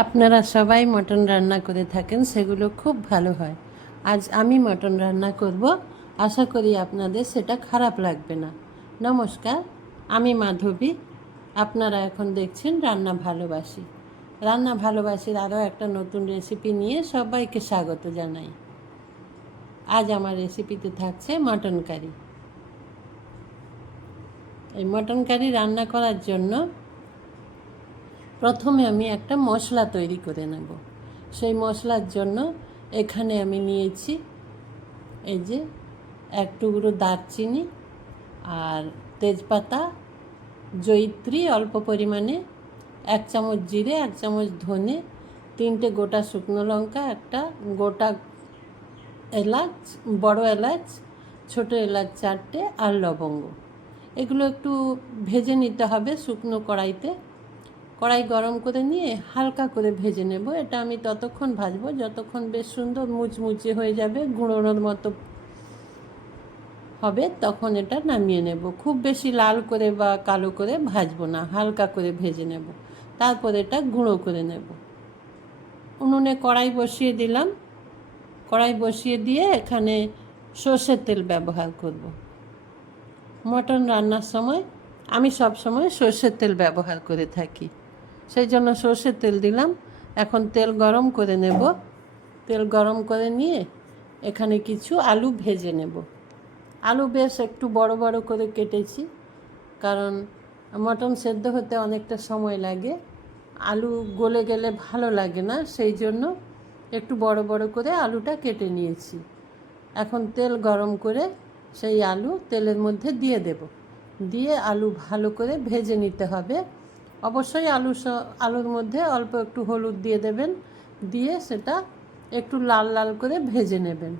আপনারা সবাই মটন রান্না করে থাকেন, সেগুলো খুব ভালো হয়। আজ আমি মটন রান্না করব, আশা করি আপনাদের সেটা খারাপ লাগবে না। নমস্কার, আমি মাধবী, আপনারা এখন দেখছেন রান্না ভালোবাসি। রান্না ভালোবাসির আরও একটা নতুন রেসিপি নিয়ে সবাইকে স্বাগত জানাই। আজ আমার রেসিপিতে থাকছে মটন কারি। এই মটন কারি রান্না করার জন্য প্রথমে আমি একটা মশলা তৈরি করে নেব। সেই মশলার জন্য এখানে আমি নিয়েছি এই যে এক টুকরো দারচিনি আর তেজপাতা, জয়িত্রী অল্প পরিমাণে, এক চামচ জিরে, এক চামচ ধনে, তিনটে গোটা শুকনো লঙ্কা, একটা গোটা এলাচ, বড় এলাচ, ছোট এলাচ চারটে আর লবঙ্গ। এগুলো একটু ভেজে নিতে হবে শুকনো কড়াইতে। কড়াই গরম করে নিয়ে হালকা করে ভেজে নেব। এটা আমি ততক্ষণ ভাজবো। যতক্ষণ বেশ সুন্দর মুচমুচে হয়ে যাবে, গুঁড়োনোর মতো হবে, তখন এটা নামিয়ে নেব। খুব বেশি লাল করে বা কালো করে ভাজবো না, হালকা করে ভেজে নেব। তারপর এটা গুঁড়ো করে নেব। উনুনে কড়াই বসিয়ে দিলাম। কড়াই বসিয়ে দিয়ে এখানে সর্ষের তেল ব্যবহার করব। মটন রান্নার সময় আমি সব সময় সর্ষের তেল ব্যবহার করে থাকি। সেই জন্য সর্ষের তেল দিলাম। এখন তেল গরম করে নেব। তেল গরম করে নিয়ে এখানে কিছু আলু ভেজে নেব। আলু বেশ একটু বড় বড় করে কেটেছি, কারণ মটন সেদ্ধ হতে অনেকটা সময় লাগে। আলু গলে গেলে ভালো লাগে না, সেই জন্য একটু বড় বড় করে আলুটা কেটে নিয়েছি। এখন তেল গরম করে সেই আলু তেলের মধ্যে দিয়ে দেব। দিয়ে আলু ভালো করে ভেজে নিতে হবে। অবশ্যই আলু আলুর মধ্যে অল্প একটু হলুদ দিয়ে দেবেন। দিয়ে সেটা একটু লাল লাল করে ভেজে নেবেন।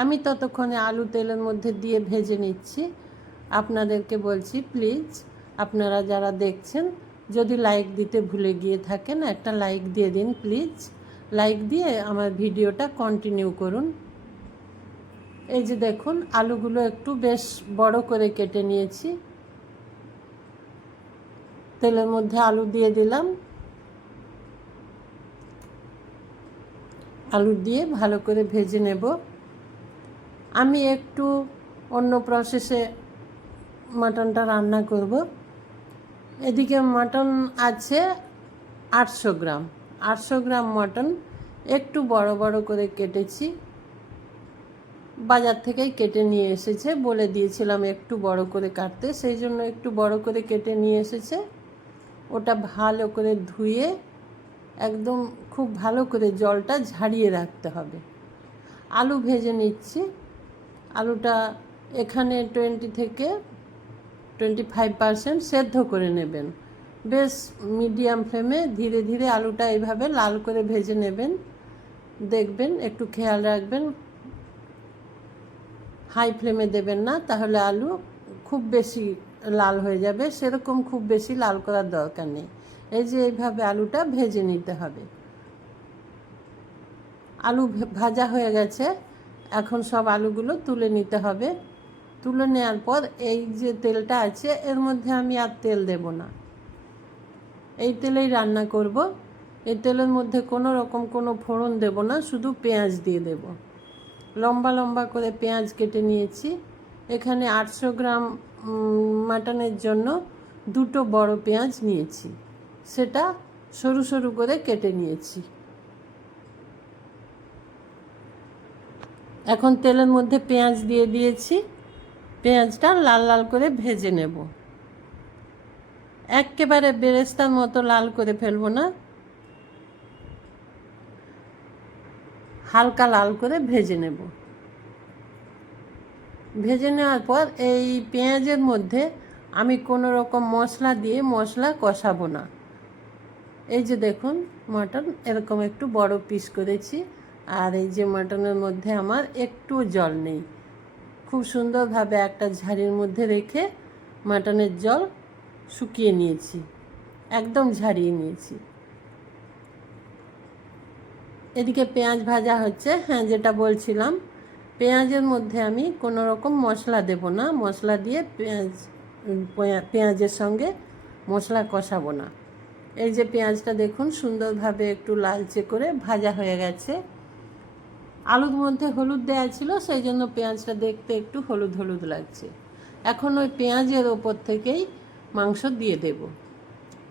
আমি ততক্ষণে আলু তেলের মধ্যে দিয়ে ভেজে নিচ্ছি। আপনাদেরকে বলছি প্লিজ আপনারা যারা দেখছেন, যদি লাইক দিতে ভুলে গিয়ে থাকেন, একটা লাইক দিয়ে দিন প্লিজ লাইক দিয়ে আমার ভিডিওটা কন্টিনিউ করুন। এই যে দেখুন, আলুগুলো একটু বেশ বড় করে কেটে নিয়েছি। তেলের মধ্যে আলু দিয়ে দিলাম। আলু দিয়ে ভালো করে ভেজে নেব। আমি একটু অন্য প্রসেসে মাটনটা রান্না করব। এদিকে মাটন আছে আটশো গ্রাম। আটশো গ্রাম মাটন একটু বড় বড় করে কেটেছি। বাজার থেকেই কেটে নিয়ে এসেছে। বলে দিয়েছিলাম একটু বড় করে কাটতে। সেই জন্য একটু বড় করে কেটে নিয়ে এসেছে। ওটা ভালো করে ধুয়ে একদম খুব ভালো করে জলটা ঝাড়িয়ে রাখতে হবে। আলু ভেজে নিচ্ছি। আলুটা এখানে টোয়েন্টি থেকে টোয়েন্টি ফাইভ পারসেন্ট সেদ্ধ করে নেবেন। বেশ মিডিয়াম ফ্লেমে ধীরে ধীরে আলুটা এইভাবে লাল করে ভেজে নেবেন। দেখবেন, একটু খেয়াল রাখবেন। হাই ফ্লেমে দেবেন না, তাহলে আলু খুব বেশি লাল হয়ে যাবে, সেরকম খুব বেশি লাল করার দরকার নেই। এই যে এইভাবে আলুটা ভেজে নিতে হবে। আলু ভাজা হয়ে গেছে, এখন সব আলুগুলো তুলে নিতে হবে। তুলে নেওয়ার পর এই যে তেলটা আছে, এর মধ্যে আমি আর তেল দেব না। এই তেলেই রান্না করব। এই তেলের মধ্যে কোনো রকম কোনো ফোড়ন দেব না, শুধু পেঁয়াজ দিয়ে দেব। লম্বা লম্বা করে পেঁয়াজ কেটে নিয়েছি। এখানে আটশো গ্রাম মাটনের জন্য দুটো বড় পেঁয়াজ নিয়েছি। সেটা সরু সরু করে কেটে নিয়েছি। এখন তেলের মধ্যে পেঁয়াজ দিয়ে দিয়েছি। পেঁয়াজটা লাল লাল করে ভেজে নেব। একেবারে বেরেস্তার মতো লাল করে ফেলব না। হালকা লাল করে ভেজে নেব। ভেজে নেওয়ার পর এই পেঁয়াজের মধ্যে আমি কোনো রকম মশলা দিয়ে মশলা কষাবো না। এই যে দেখুন, মাটন এরকম একটু বড় পিস করেছি আর এই যে মাটনের মধ্যে আমার একটু জল নেই। খুব সুন্দরভাবে একটা ঝাড়ির মধ্যে রেখে মাটনের জল শুকিয়ে নিয়েছি, একদম ঝাড়িয়ে নিয়েছি। এদিকে পেঁয়াজ ভাজা হচ্ছে হ্যাঁ যেটা বলছিলাম পেঁয়াজের মধ্যে আমি কোনো রকম মশলা দেব না। মশলা দিয়ে পেঁয়াজ পেঁয়াজের সঙ্গে মশলা কষাবো না। এই যে পেঁয়াজটা দেখুন, সুন্দরভাবে একটু লালচে করে ভাজা হয়ে গেছে। আলুর মধ্যে হলুদ দেওয়া ছিল, সেই জন্য পেঁয়াজটা দেখতে একটু হলুদ হলুদ লাগছে। এখন ওই পেঁয়াজের ওপর থেকেই মাংস দিয়ে দেব।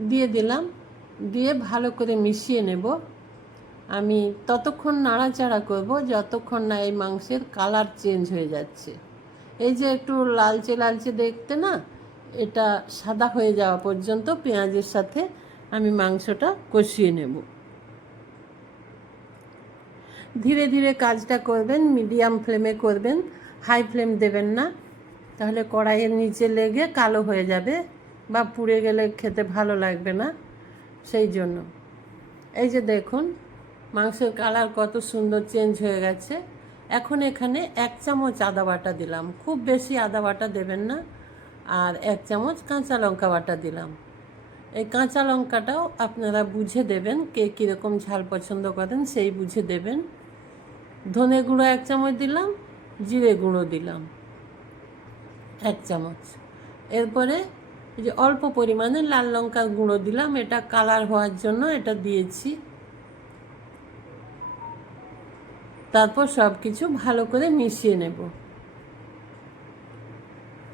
দিয়ে দিলাম, দিয়ে ভালো করে মিশিয়ে নেব। আমি ততক্ষণ নাড়াচাড়া করব যতক্ষণ না এই মাংসের কালার চেঞ্জ হয়ে যাচ্ছে। এই যে একটু লালচে লালচে দেখতে না, এটা সাদা হয়ে যাওয়া পর্যন্ত পেঁয়াজের সাথে আমি মাংসটা কষিয়ে নেব। ধীরে ধীরে কাজটা করবেন, মিডিয়াম ফ্লেমে করবেন, হাই ফ্লেম দেবেন না, তাহলে কড়াইয়ের নিচে লেগে কালো হয়ে যাবে বা পুড়ে গেলে খেতে ভালো লাগবে না, সেই জন্য। এই যে দেখুন মাংসের কালার কত সুন্দর চেঞ্জ হয়ে গেছে। এখন এখানে এক চামচ আদা বাটা দিলাম। খুব বেশি আদা বাটা দেবেন না। আর এক চামচ কাঁচা লঙ্কা বাটা দিলাম। এই কাঁচা লঙ্কাটাও আপনারা বুঝে দেবেন কে কীরকম ঝাল পছন্দ করেন, সেই বুঝে দেবেন। ধনে গুঁড়ো এক চামচ দিলাম, জিরে গুঁড়ো দিলাম, এক চামচ। এরপরে যে অল্প পরিমাণে লাল লঙ্কার গুঁড়ো দিলাম। এটা কালার হওয়ার জন্য এটা দিয়েছি। তারপর সব কিছু ভালো করে মিশিয়ে নেব।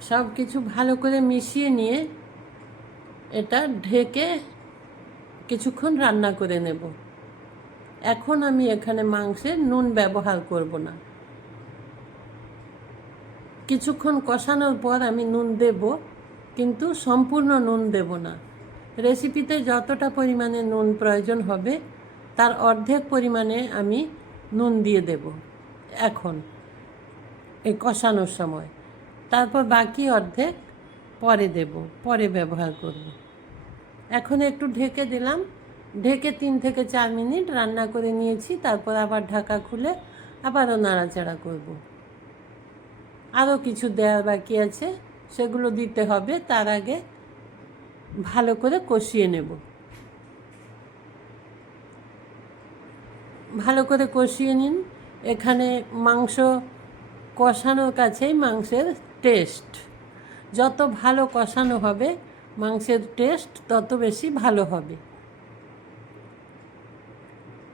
সব কিছু ভালো করে মিশিয়ে নিয়ে এটা ঢেকে কিছুক্ষণ রান্না করে নেব। এখন আমি এখানে মাংসে নুন ব্যবহার করব না। কিছুক্ষণ কষানোর পর আমি নুন দেব, কিন্তু সম্পূর্ণ নুন দেব না। রেসিপিতে যতটা পরিমাণে নুন প্রয়োজন হবে, তার অর্ধেক পরিমাণে আমি নুন দিয়ে দেব, এখন, এই কষানোর সময়। তারপর বাকি অর্ধেক পরে দেব, পরে ব্যবহার করব। এখন একটু ঢেকে দিলাম, ঢেকে তিন থেকে চার মিনিট রান্না করে নিয়েছি, তারপর আবার ঢাকা খুলে আবারও নাড়াচাড়া করব। আরও কিছু দেওয়ার বাকি আছে, সেগুলো দিতে হবে, তার আগে ভালো করে কষিয়ে নেব। ভালো করে কষিয়ে নিন। এখানে মাংস কষানোর কাছেই মাংসের টেস্ট। যত ভালো কষানো হবে, মাংসের টেস্ট তত বেশি ভালো হবে।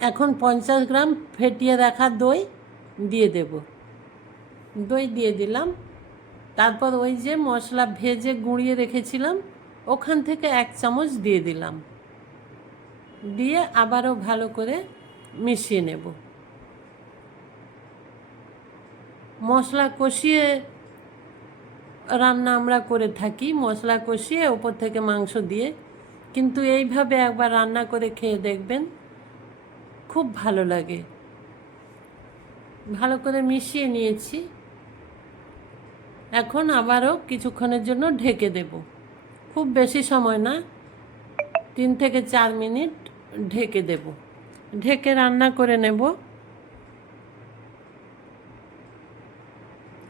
এখন পঞ্চাশ গ্রাম ফেটিয়ে রাখা দই দিয়ে দেব। দই দিয়ে দিলাম। তারপর ওই যে মশলা ভেজে গুঁড়িয়ে রেখেছিলাম, ওখান থেকে এক চামচ দিয়ে দিলাম। দিয়ে আবারও ভালো করে মিশিয়ে নেব। মশলা কষিয়ে রান্না আমরা করে থাকি, মশলা কষিয়ে ওপর থেকে মাংস দিয়ে। কিন্তু এইভাবে একবার রান্না করে খেয়ে দেখবেন খুব ভালো লাগে। ভালো করে মিশিয়ে নিয়েছি। এখন আবারও কিছুক্ষণের জন্য ঢেকে দেব। খুব বেশি সময় না, তিন থেকে চার মিনিট ঢেকে দেব। ঢেকে রান্না করে নেব।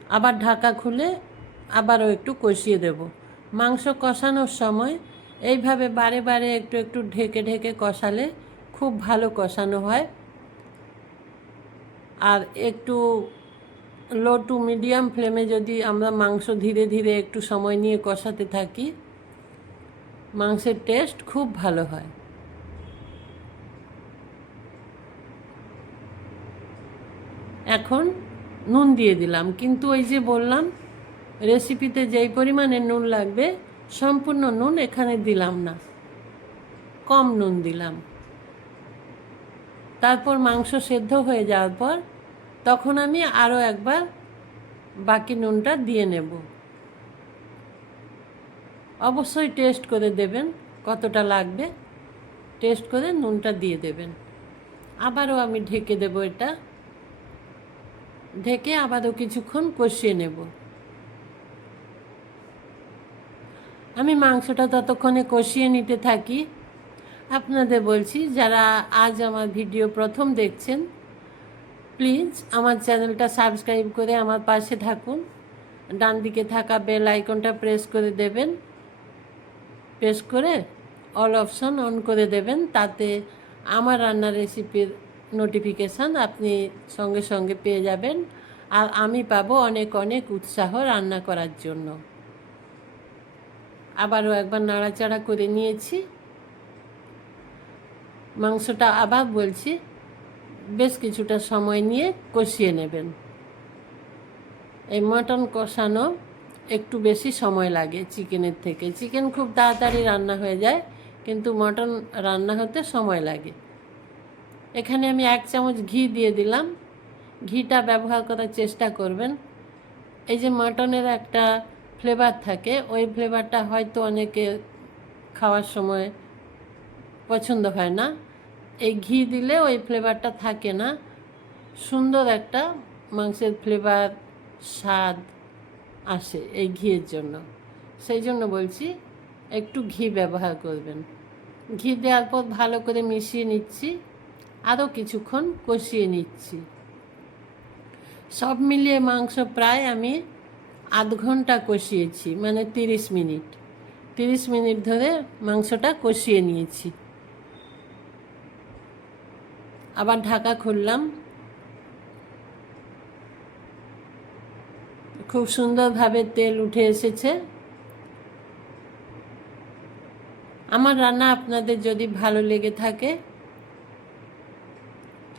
আবার ঢাকা খুলে আবারও একটু কষিয়ে দেব। মাংস কষানোর সময় এইভাবে বারে বারে একটু একটু ঢেকে ঢেকে কষালে খুব ভালো কষানো হয়। আর একটু লো টু মিডিয়াম ফ্লেমে যদি আমরা মাংস ধীরে ধীরে একটু সময় নিয়ে কষাতে থাকি, মাংসের টেস্ট খুব ভালো হয়। এখন নুন দিয়ে দিলাম। কিন্তু ওই যে বললাম রেসিপিতে যেই পরিমাণে নুন লাগবে, সম্পূর্ণ নুন এখানে দিলাম না। কম নুন দিলাম। তারপর মাংস সেদ্ধ হয়ে যাওয়ার পর তখন আমি আরও একবার বাকি নুনটা দিয়ে নেব। অবশ্যই টেস্ট করে দেবেন, কতটা লাগবে। টেস্ট করে নুনটা দিয়ে দেবেন। আবারও আমি ঢেকে দেব এটা। ঢেকে আবারও কিছুক্ষণ কষিয়ে নেব। আমি মাংসটা ততক্ষণে কষিয়ে নিতে থাকি। আপনাদের বলছি, যারা আজ আমার ভিডিও প্রথম দেখছেন, প্লিজ আমার চ্যানেলটা সাবস্ক্রাইব করে আমার পাশে থাকুন। ডান দিকে থাকা বেল আইকনটা প্রেস করে দেবেন। প্রেস করে অল অপশন অন করে দেবেন, তাতে আমার রান্নার রেসিপির নোটিফিকেশান আপনি সঙ্গে সঙ্গে পেয়ে যাবেন। আর আমি পাবো অনেক অনেক উৎসাহ রান্না করার জন্য। আবারও একবার নাড়াচাড়া করে নিয়েছি। মাংসটা আবার বলছি, বেশ কিছুটা সময় নিয়ে কষিয়ে নেবেন। এই মটন কষানো একটু বেশি সময় লাগে চিকেনের থেকে। চিকেন খুব তাড়াতাড়ি রান্না হয়ে যায়, কিন্তু মটন রান্না হতে সময় লাগে। এখানে আমি এক চামচ ঘি দিয়ে দিলাম। ঘিটা ব্যবহার করার চেষ্টা করবেন। এই যে মাটনের একটা ফ্লেভার থাকে, ওই ফ্লেভারটা হয়তো অনেকে খাওয়ার সময় পছন্দ হয় না। এই ঘি দিলে ওই ফ্লেভারটা থাকে না। সুন্দর একটা মাংসের ফ্লেভার স্বাদ আসে এই ঘিয়ের জন্য। সেই জন্য বলছি, একটু ঘি ব্যবহার করবেন। ঘি দেওয়ার পর ভালো করে মিশিয়ে নিচ্ছি। আরও কিছুক্ষণ কষিয়ে নিচ্ছি। সব মিলিয়ে মাংস প্রায় আমি আধ ঘণ্টা কষিয়েছি মানে তিরিশ মিনিট। তিরিশ মিনিট ধরে মাংসটা কষিয়ে নিয়েছি। আবার ঢাকা খুললাম। খুব সুন্দরভাবে তেল উঠে এসেছে। আমার রান্না আপনাদের যদি ভালো লেগে থাকে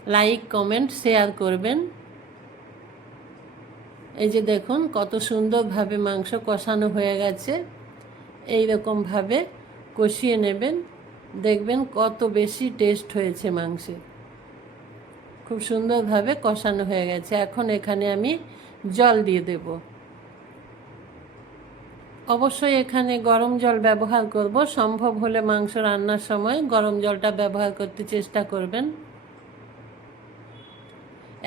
লাইক কমেন্ট শেয়ার করবেন। এই যে দেখুন, কত সুন্দরভাবে মাংস কষানো হয়ে গেছে। এই রকমভাবে কষিয়ে নেবেন। দেখবেন কত বেশি টেস্ট হয়েছে মাংসে। খুব সুন্দরভাবে কষানো হয়ে গেছে। এখন এখানে আমি জল দিয়ে দেব। অবশ্যই এখানে গরম জল ব্যবহার করব। সম্ভব হলে মাংস রান্নার সময় গরম জলটা ব্যবহার করতে চেষ্টা করবেন।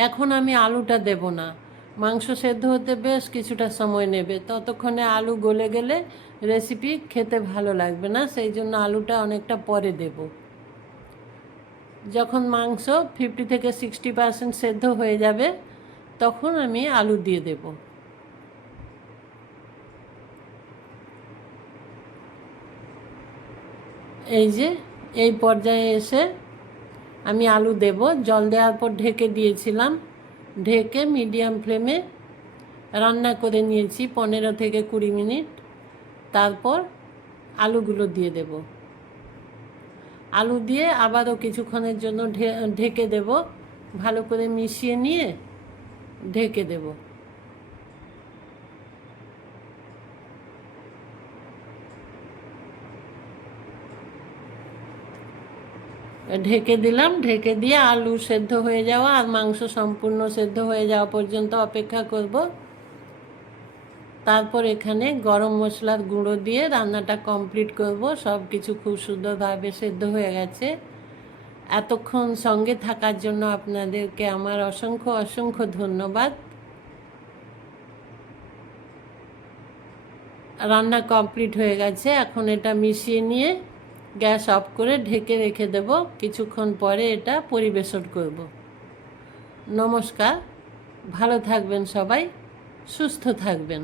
এখন আমি আলুটা দেব না। মাংস সেদ্ধ হতে বেশ কিছুটা সময় নেবে। ততক্ষণে আলু গলে গেলে রেসিপি খেতে ভালো লাগবে না, সেই জন্য আলুটা অনেকটা পরে দেব। যখন মাংস ফিফটি থেকে সিক্সটি পার্সেন্ট সেদ্ধ হয়ে যাবে, তখন আমি আলু দিয়ে দেব। এই যে, এই পর্যায়ে এসে আমি আলু দেব। জল দেওয়ার পর ঢেকে দিয়েছিলাম। ঢেকে মিডিয়াম ফ্লেমে রান্না করে নিয়েছি পনেরো থেকে কুড়ি মিনিট। তারপর আলুগুলো দিয়ে দেব। আলু দিয়ে আবারও কিছুক্ষণের জন্য ঢেকে দেব। ভালো করে মিশিয়ে নিয়ে ঢেকে দেব। ঢেকে দিলাম, ঢেকে দিয়ে আলু সেদ্ধ হয়ে যাওয়া আর মাংস সম্পূর্ণ সেদ্ধ হয়ে যাওয়া পর্যন্ত অপেক্ষা করব। তারপর এখানে গরম মশলার গুঁড়ো দিয়ে রান্নাটা কমপ্লিট করব। সব কিছু খুব সুন্দরভাবে সেদ্ধ হয়ে গেছে। এতক্ষণ সঙ্গে থাকার জন্য আপনাদেরকে আমার অসংখ্য অসংখ্য ধন্যবাদ। রান্না কমপ্লিট হয়ে গেছে। এখন এটা মিশিয়ে নিয়ে গ্যাস অফ করে ঢেকে রেখে দেব। কিছুক্ষণ পরে এটা পরিবেশন করব। নমস্কার। ভালো থাকবেন সবাই। সুস্থ থাকবেন।